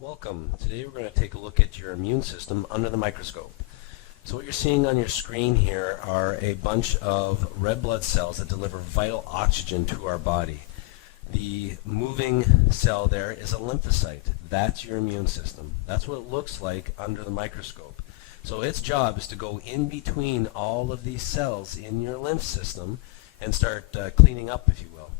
Welcome. Today we're going to take a look at your immune system under the microscope. So what you're seeing on your screen here are a bunch of red blood cells that deliver vital oxygen to our body. The moving cell there is a lymphocyte. That's your immune system. That's what it looks like under the microscope. So its job is to go in between all of these cells in your lymph system and start cleaning up, if you will.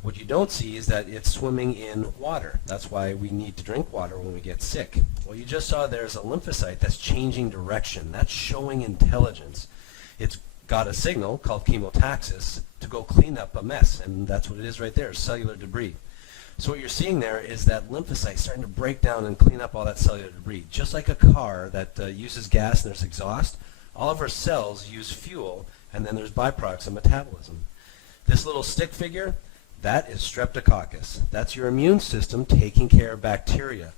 What you don't see is that it's swimming in water. That's why we need to drink water when we get sick. Well, you just saw there's a lymphocyte that's changing direction. That's showing intelligence. It's got a signal called chemotaxis to go clean up a mess, and that's what it is right there, cellular debris. So what you're seeing there is that lymphocyte starting to break down and clean up all that cellular debris. Just like a car that uses gas and there's exhaust, all of our cells use fuel, and then there's byproducts of metabolism. This little stick figure, that is streptococcus. That's your immune system taking care of bacteria.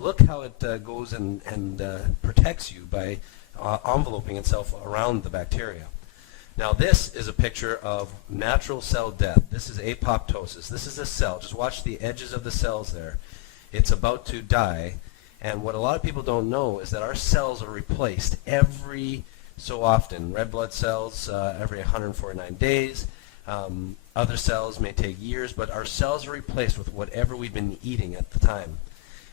Look how it goes and protects you by enveloping itself around the bacteria. Now this is a picture of natural cell death. This is apoptosis. This is a cell. Just watch the edges of the cells there. It's about to die. And what a lot of people don't know is that our cells are replaced every so often. Red blood cells every 149 days. Other cells may take years, but our cells are replaced with whatever we've been eating at the time.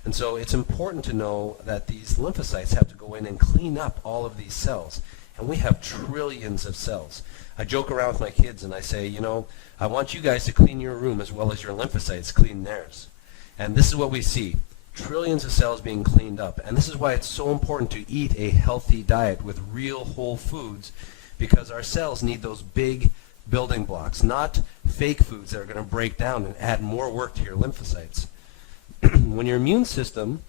And so it's important to know that these lymphocytes have to go in and clean up all of these cells. And we have trillions of cells. I joke around with my kids and I say, you know, I want you guys to clean your room as well as your lymphocytes clean theirs. And this is what we see. Trillions of cells being cleaned up. And this is why it's so important to eat a healthy diet with real whole foods, because our cells need those big building blocks, not fake foods that are going to break down and add more work to your lymphocytes. When your immune system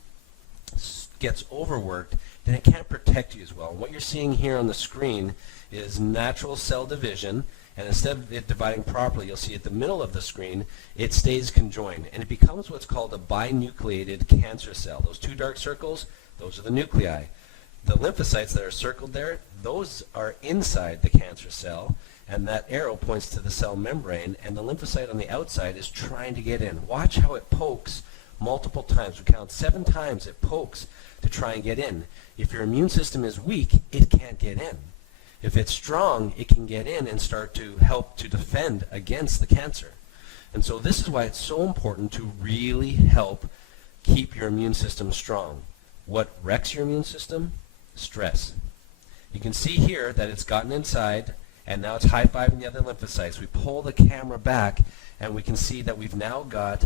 gets overworked, then it can't protect you as well. What you're seeing here on the screen is natural cell division, and instead of it dividing properly, you'll see at the middle of the screen, it stays conjoined, and it becomes what's called a binucleated cancer cell. Those two dark circles, those are the nuclei. The lymphocytes that are circled there, those are inside the cancer cell, and that arrow points to the cell membrane, and the lymphocyte on the outside is trying to get in. Watch how it pokes multiple times. We count 7 times it pokes to try and get in. If your immune system is weak, it can't get in. If it's strong, it can get in and start to help to defend against the cancer. And so this is why it's so important to really help keep your immune system strong. What wrecks your immune system? Stress. You can see here that it's gotten inside, and now it's high-fiving the other lymphocytes. We pull the camera back, and we can see that we've now got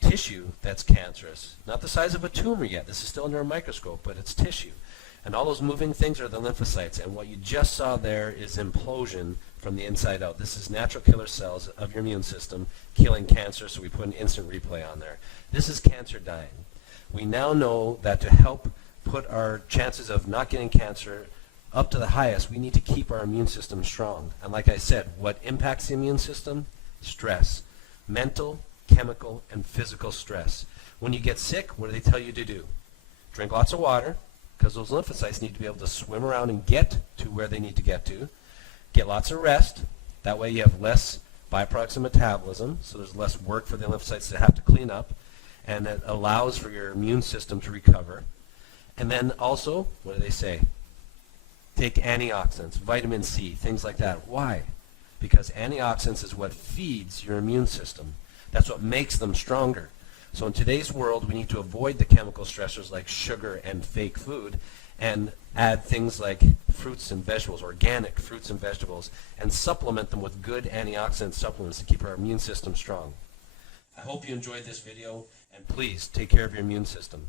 tissue that's cancerous. Not the size of a tumor yet. This is still under a microscope, but it's tissue. And all those moving things are the lymphocytes. And what you just saw there is implosion from the inside out. This is natural killer cells of your immune system killing cancer, so we put an instant replay on there. This is cancer dying. We now know that to help put our chances of not getting cancer up to the highest, we need to keep our immune system strong. And like I said, what impacts the immune system? Stress. Mental, chemical, and physical stress. When you get sick, what do they tell you to do? Drink lots of water, because those lymphocytes need to be able to swim around and get to where they need to get to. Get lots of rest. That way you have less byproducts of metabolism, so there's less work for the lymphocytes to have to clean up, and it allows for your immune system to recover. And then also, what do they say? Take antioxidants, vitamin C, things like that. Why? Because antioxidants is what feeds your immune system. That's what makes them stronger. So in today's world, we need to avoid the chemical stressors like sugar and fake food, and add things like fruits and vegetables, organic fruits and vegetables, and supplement them with good antioxidant supplements to keep our immune system strong. I hope you enjoyed this video, and please take care of your immune system.